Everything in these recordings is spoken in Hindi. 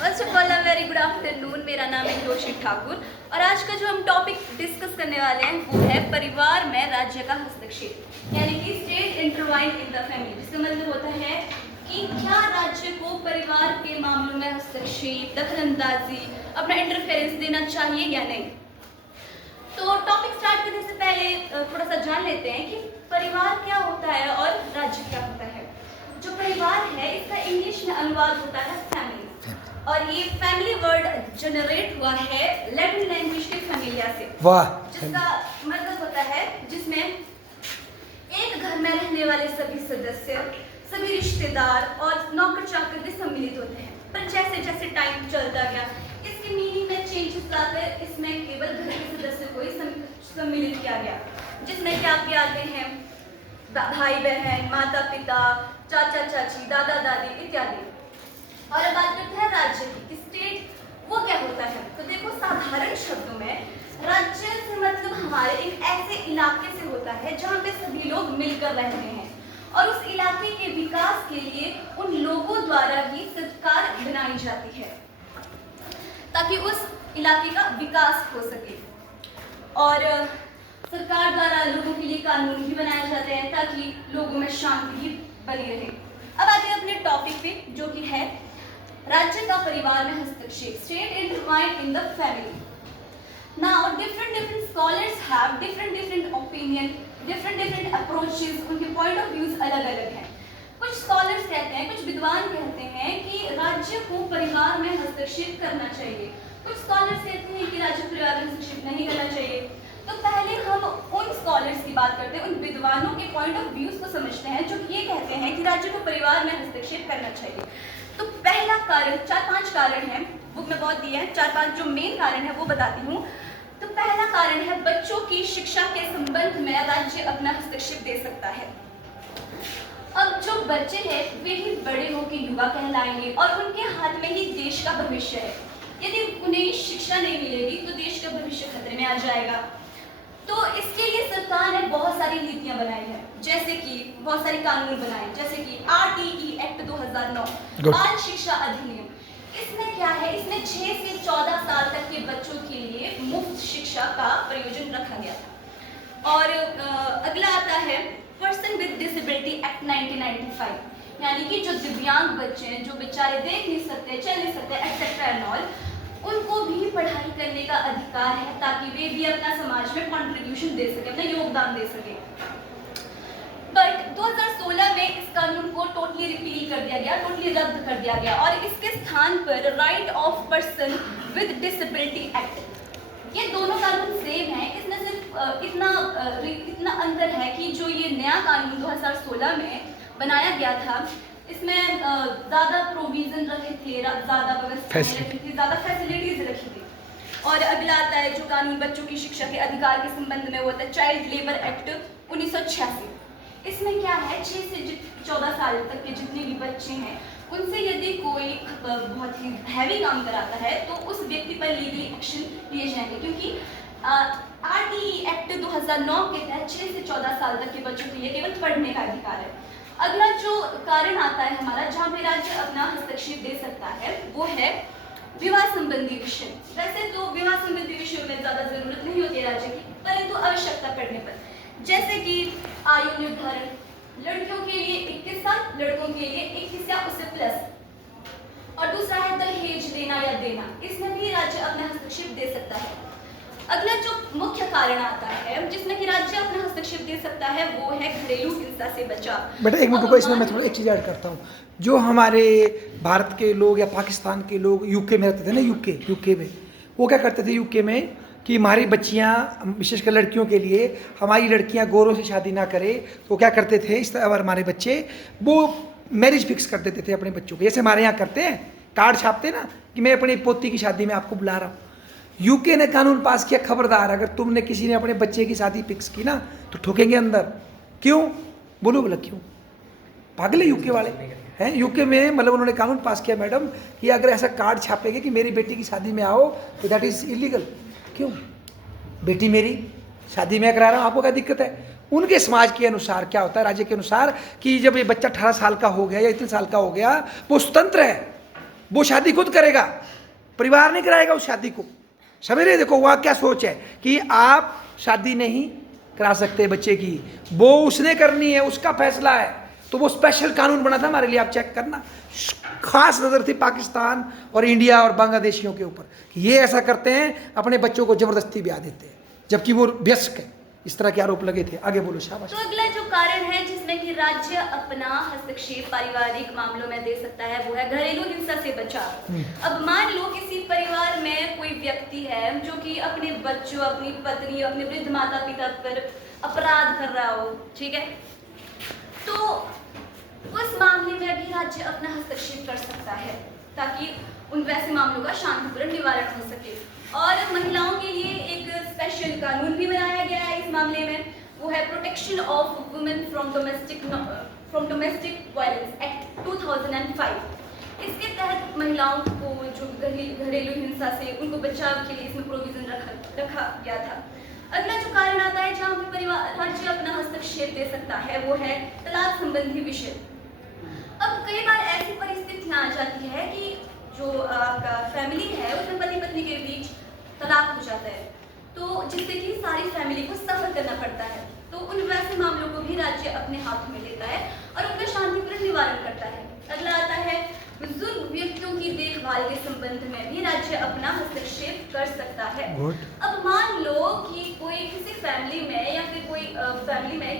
First of all very good afternoon. मेरा नाम है रोशी ठाकुर और आज का जो हम टॉपिक डिस्कस करने वाले हैं वो है परिवार में राज्य का हस्तक्षेप, यानी कि state intertwine in the family. जिसका मतलब होता है कि क्या राज्य को परिवार के मामलों में हस्तक्षेप, दखलंदाजी, अपना इंटरफेरेंस देना चाहिए या नहीं। तो टॉपिक स्टार्ट करने से पहले थोड़ा सा जान लेते हैं कि परिवार क्या होता है और राज्य क्या होता है। जो परिवार है इसका इंग्लिश में अनुवाद होता है फैमिली, और ये फैमिली वर्ड जनरेट हुआ है लैटिन लैंग्वेज के फैमिलिया से। वाह। जिसका मतलब होता है जिसमें एक घर में रहने वाले सभी सदस्य, सभी रिश्तेदार और नौकर चाकर भी सम्मिलित होते हैं। पर जैसे जैसे टाइम चलता गया इसकी मीनिंग में चेंजेस लाकर इसमें केवल घर के सदस्य को ही सम्मिलित किया गया, जिसमें क्या क्या आते हैं भाई बहन, माता पिता, चाचा चाची, दादा दादी इत्यादि। और अब बात करते हैं राज्य की, स्टेट वो क्या होता है। तो देखो, साधारण शब्दों में राज्य से मतलब हमारे एक ऐसे इलाके से होता है जहाँ पे सभी लोग मिलकर रहते हैं और उस इलाके के विकास के लिए उन लोगों द्वारा ही सरकार बनाई जाती है ताकि उस इलाके का विकास हो सके। और सरकार द्वारा लोगों के लिए कानून भी बनाए जाते हैं ताकि लोगों में शांति बनी रहे। अब आते हैं अपने टॉपिक पे, जो कि है राज्य का परिवार में हस्तक्षेप, state intertwine in the family. Now different scholars have different opinion, different approaches, उनके पॉइंट ऑफ व्यूज अलग अलग हैं। कुछ स्कॉलर्स कहते हैं, कुछ विद्वान कहते हैं कि राज्य को परिवार में हस्तक्षेप करना चाहिए। कुछ स्कॉलर्स कहते हैं कि राज्य परिवार में हस्तक्षेप नहीं करना चाहिए। तो पहले हम उन स्कॉलर्स की बात करते हैं, उन विद्वानों के पॉइंट ऑफ व्यूज को समझते हैं जो ये कहते हैं कि राज्य को परिवार में हस्तक्षेप करना चाहिए। तो पहला कारण, 4-5 कारण हैं, बुक में बहुत दिए हैं, 4-5 जो मेन कारण है वो बताती हूँ। तो पहला कारण है बच्चों की शिक्षा के संबंध में राज्य अपना हस्तक्षेप दे सकता है। अब जो बच्चे हैं वे ही बड़े होकर युवा कहलाएंगे और उनके हाथ में ही देश का भविष्य है। यदि उन्हें शिक्षा नहीं मिलेगी तो देश का भविष्य खतरे में आ जाएगा। तो इसके लिए सरकार ने बहुत सारी नीतियां बनाई है, जैसे कि बहुत सारे कानून बनाए, जैसे कि RTE एक्ट 2009, बाल शिक्षा अधिनियम। इसमें क्या है, इसमें 6 से 14 साल तक के बच्चों के लिए मुफ्त शिक्षा का प्रयोजन रखा गया था। और अगला आता है पर्सन विद डिसेबिलिटी एक्ट 1995, यानी कि जो दिव्यांग बच्चे हैं, जो बेचारे देख नहीं सकते, चल नहीं सकते, एक्सेट्रा एंड ऑल, उनको भी पढ़ाई करने का अधिकार है ताकि वे भी अपना समाज में कंट्रीब्यूशन दे सके, अपना योगदान दे सके। बट 2016 में इस कानून को टोटली रिपील कर दिया गया, टोटली रद्द कर दिया गया और इसके स्थान पर right of person with disability act. ये दोनों कानून सेम है, इसमें सिर्फ इतना अंतर है कि जो ये नया कानून 2016 में बनाया गया था इसमें ज़्यादा प्रोविजन रखे थे, ज़्यादा व्यवस्थाएं रखी थी, ज़्यादा फैसिलिटीज रखी थी। और अगला आता है जो कानून बच्चों की शिक्षा के अधिकार के संबंध में, वो होता है चाइल्ड लेबर एक्ट 1986। इसमें क्या है, 6 से 14 साल तक के जितने भी बच्चे हैं उनसे यदि कोई बहुत ही हैवी काम कराता है तो उस व्यक्ति पर लीगली एक्शन लिए जाएंगे, क्योंकि RTE एक्ट 2009 के तहत 6 से 14 साल तक के बच्चों के लिए केवल पढ़ने का अधिकार है। अगला जो कारण आता है हमारा, जहाँ पे राज्य अपना हस्तक्षेप दे सकता है, वो है विवाह संबंधी विषय। वैसे तो विवाह संबंधी विषयों में ज्यादा जरूरत नहीं होती है राज्य की, परंतु आवश्यकता पड़ने पर, जैसे कि आयु निर्धारण, लड़कियों के लिए 21 साल, लड़कों के लिए 21 या उससे प्लस, और दूसरा है दहेज लेना या देना, इसमें भी राज्य अपना हस्तक्षेप दे सकता है। अगला जो मुख्य कारण आता है जिसमें कि राज्य अपना हस्तक्षेप दे सकता है वो है घरेलू हिंसा से बचाव। बेटा एक मिनट को, इसमें मैं थोड़ा एक चीज़ ऐड करता हूँ। जो हमारे भारत के लोग या पाकिस्तान के लोग यूके में रहते थे ना, यूके में वो क्या करते थे यूके में कि हमारी बच्चियाँ, विशेषकर लड़कियों के लिए, हमारी लड़कियाँ गोरों से शादी ना करें तो क्या करते थे, इस तरह हमारे बच्चे वो मैरिज फिक्स कर देते थे अपने बच्चों को। जैसे हमारे यहाँ करते हैं, कार्ड छापते ना कि मैं अपनी पोती की शादी में आपको बुला रहा हूँ। यूके ने कानून पास किया, खबरदार अगर तुमने किसी ने अपने बच्चे की शादी फिक्स की ना तो ठोकेंगे अंदर। क्यों बोलो बोला, क्यों? पागल है यूके वाले हैं। यूके में मतलब उन्होंने कानून पास किया मैडम कि अगर ऐसा कार्ड छापेंगे कि मेरी बेटी की शादी में आओ तो दैट इज इलीगल। क्यों? बेटी मेरी शादी में करा रहा हूँ, आपको क्या दिक्कत है? उनके समाज के अनुसार क्या होता है, राज्य के अनुसार, कि जब ये बच्चा 18 साल का हो गया या इतने साल का हो गया वो स्वतंत्र है, वो शादी खुद करेगा, परिवार नहीं कराएगा उस शादी को। सवेरे देखो वह क्या सोच है कि आप शादी नहीं करा सकते बच्चे की, वो उसने करनी है, उसका फैसला है। तो वो स्पेशल कानून बना था हमारे लिए, आप चेक करना। खास नज़र थी पाकिस्तान और इंडिया और बांग्लादेशियों के ऊपर कि ये ऐसा करते हैं, अपने बच्चों को ज़बरदस्ती ब्याह देते हैं, जबकि वो व्यस्क है। इस तरह के आरोप लगे थे। आगे बोलो शाबाश। तो अगला जो कारण है जिसमें कि राज्य अपना हस्तक्षेप पारिवारिक मामलों में दे सकता है वो है घरेलू हिंसा से बचाव। अब मान लो किसी परिवार में कोई व्यक्ति है जो कि अपने बच्चों, अपनी पत्नी, अपने वृद्ध माता पिता पर अपराध कर रहा हो, ठीक है, तो उस मामले में भी राज्य अपना हस्तक्षेप कर सकता है ताकि उन वैसे मामलों का शांतिपूर्ण निवारण हो सके। और महिलाओं के लिए एक स्पेशल कानून भी बनाया गया है इस मामले में, वो है protection of women from domestic violence act 2005। इसके तहत महिलाओं को जो घरेलू हिंसा से उनको बचाव के लिए इसमें प्रोविजन रखा गया था। अगला जो कारण आता है जहाँ पे परिवार राज्य अपना हस्तक्षेप दे सकता है वो है तलाक संबंधी विषय। अब कई बार ऐसी परिस्थितियां आ जाती है कि जो आपका फैमिली है उसमें पति पत्नी के बीच तलाक हो जाता है, तो जिससे कि सारी फैमिली को सफर करना पड़ता है। तो उन वैसे मामलों को भी राज्य अपने हाथ में लेता है और उनका शांतिपूर्ण निवारण करता है। अगला आता है बुजुर्ग व्यक्तियों की देखभाल के संबंध में भी राज्य अपना हस्तक्षेप कर सकता है। अब मान लो कि कोई किसी फैमिली में या फिर कोई फैमिली में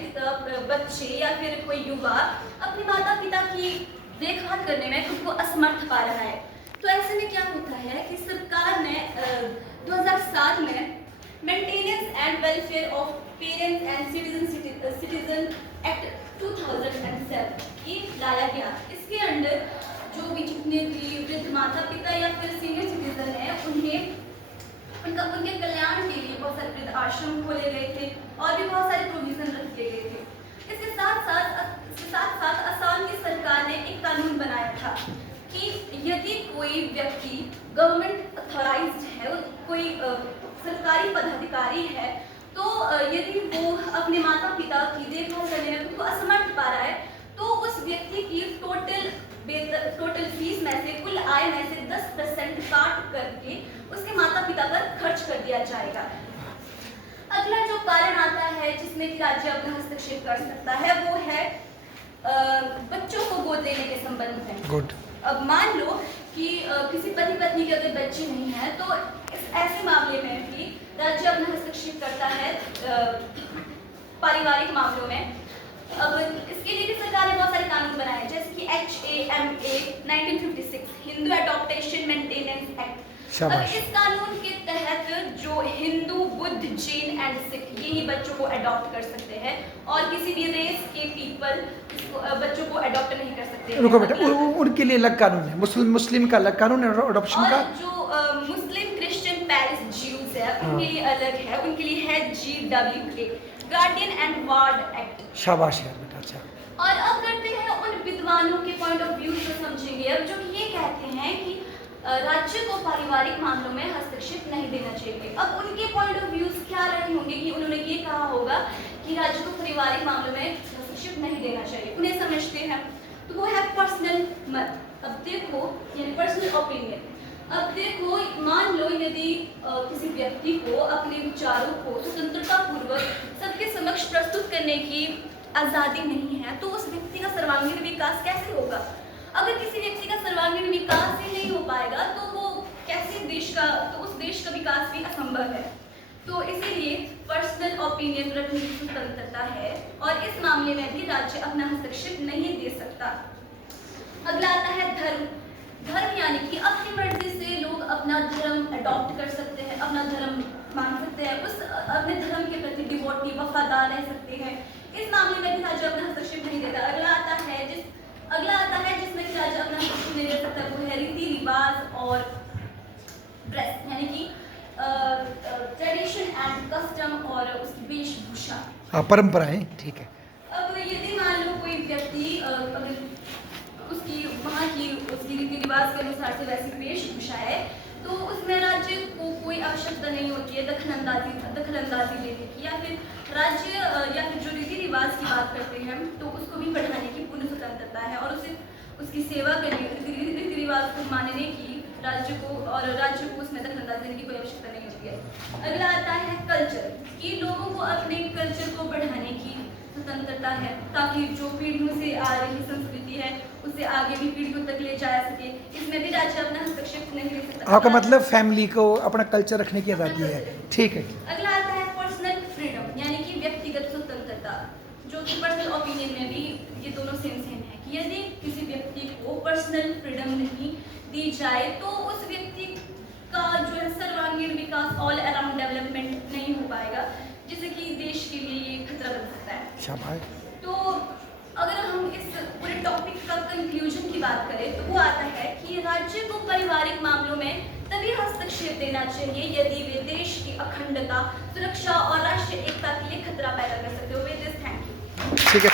बच्चे या फिर कोई युवा अपने माता पिता की देखभाल करने में खुद को असमर्थ पा रहा है, तो ऐसे में क्या होता है कि सरकार ने 2007 में maintenance and welfare of parents and citizen act 2007 ये लाया गया। इसके अंडर जो भी जितने भी वृद्ध माता पिता या फिर सीनियर सिटीजन है उनके कल्याण के लिए बहुत सारे वृद्ध आश्रम खोले गए थे और भी बहुत सारे प्रोविजन रख दिए गए थे। इसके साथ साथ असम की सरकार ने एक कानून बनाया था कि यदि कोई व्यक्ति गवर्नमेंट अथॉराइज्ड है, कोई सरकारी पदाधिकारी है, तो यदि वो अपने माता पिता की देखभाल करने में उनको असमर्थ पा रहा है, तो उस व्यक्ति की टोटल फीस में से, कुल आय में से 10% काट करके उसके माता पिता पर खर्च कर दिया जाएगा। अगला जो कारण आता है जिसमें कि राज्य अपना हस्तक्षेप कर सकता है वो है बच्चों को गोद लेने के संबंध में। गुड। अब मान लो कि किसी पति पत्नी के अगर बच्चे नहीं है तो इस ऐसे मामले में भी राज्य अपना हस्तक्षेप करता है पारिवारिक मामलों में। अब इसके लिए भी सरकार ने बहुत सारे कानून बनाए जैसे कि HAMA 1956 Hindu adaptation maintenance act. अब इस कानून के तहत जो हिंदू, बुद्ध, जैन एंड सिख यही बच्चों को अडॉप्ट कर सकते हैं और किसी भी रेस के पीपल बच्चों को अडॉप्ट नहीं कर सकते। रुको बेटा, उनके लिए अलग कानून है, मुस्लिम का अलग कानून है अडॉप्शन का। जो मुस्लिम, क्रिश्चियन, पेरिस ज्यूज है उनके लिए अलग है, उनके लिए है GWA guardian and ward act. शाबाश यार बेटा। अच्छा, और अब करते हैं उन विद्वानों के पॉइंट ऑफ व्यू से समझेंगे अब, जो कि ये कहते हैं कि राज्य को पारिवारिक मामलों में हस्तक्षेप नहीं देना चाहिए। अब उनके पॉइंट ऑफ व्यूज क्या रहे होंगे कि उन्होंने ये कहा होगा कि राज्य को पारिवारिक मामलों में हस्तक्षेप नहीं देना चाहिए, उन्हें समझते हैं। तो वो है पर्सनल मत। अब देखो, यानी पर्सनल ओपिनियन। अब देखो, मान लो यदि किसी व्यक्ति को अपने विचारों को स्वतंत्रता पूर्वक सबके समक्ष प्रस्तुत करने की आज़ादी नहीं है, तो उस व्यक्ति का सर्वांगीण विकास कैसे होगा? अगर किसी व्यक्ति का सर्वांगीण विकास ही नहीं हो पाएगा तो वो कैसे उस देश का विकास भी असंभव है। तो इसीलिए पर्सनल ओपिनियन रखने की स्वतंत्रता है और इस मामले में भी राज्य अपना हस्तक्षेप नहीं दे सकता। अगला आता है धर्म। धर्म यानी कि अपनी मर्जी से लोग अपना धर्म अडॉप्ट कर सकते हैं, अपना धर्म मान सकते हैं, उस अपने धर्म के प्रति डिवोटी वफादार रह सकते हैं। इस मामले में भी राज्य अपना हस्तक्षेप नहीं देता। अगला आता है जिसमें राज्य अपना हस्तक्षेप नहीं दे सकता, वो है रीति रिवाज और ड्रेस यानी कि ट्रेडिशन एंड कस्टम और उसकी वेशभूषा। हाँ, परंपराएं, ठीक है। अब यदि मान लो कोई व्यक्ति अगर उसकी वहाँ की उसकी रीति रिवाज के अनुसार से वैसी वेशभूषा है तो उसमें राज्य को कोई आवश्यकता नहीं होती है दखलंदाजी लेने की, या फिर राज्य या फिर जो रीति रिवाज की बात करते हैं तो उसको भी बढ़ाने की पूर्ण स्वतंत्रता है और उसे उसकी सेवा करने, रीति रिवाज को मानने की राज्य को उसमें दखलंदाजी देने की कोई आवश्यकता नहीं होती है। अगला आता है कल्चर, कि लोगों को अपने कल्चर को बढ़ाने की स्वतंत्रता है, ताकि जो पीढ़ियों से आ रही संस्कृति है उसे आगे भी पीढ़ियों तक ले जाया सके। इसमें भी राज्य अपना हस्तक्षेप नहीं ले सकता। आपका मतलब फैमिली को अपना कल्चर रखने की आज़ादी है, ठीक है। अगला आता है पर्सनल फ्रीडम, यानी कि व्यक्तिगत स्वतंत्रता, जो कि पर्सनल ओपिनियन में भी ये दोनों सेम है कि यदि किसी व्यक्ति को पर्सनल फ्रीडम नहीं दी जाए तो उस व्यक्ति का जो है सर्वांगीण विकास, ऑल अराउंड डेवलपमेंट नहीं हो पाएगा, जिससे कि देश के लिए ये खतरा बन सकता है। शाबाश। तो अगर हम इस पूरे टॉपिक का कंक्लूजन की बात करें तो वो आता है कि राज्य को पारिवारिक मामलों में तभी हस्तक्षेप देना चाहिए यदि वे देश की अखंडता, सुरक्षा और राष्ट्रीय एकता के लिए खतरा पैदा कर सकते हो। With this, thank you. ठीक है।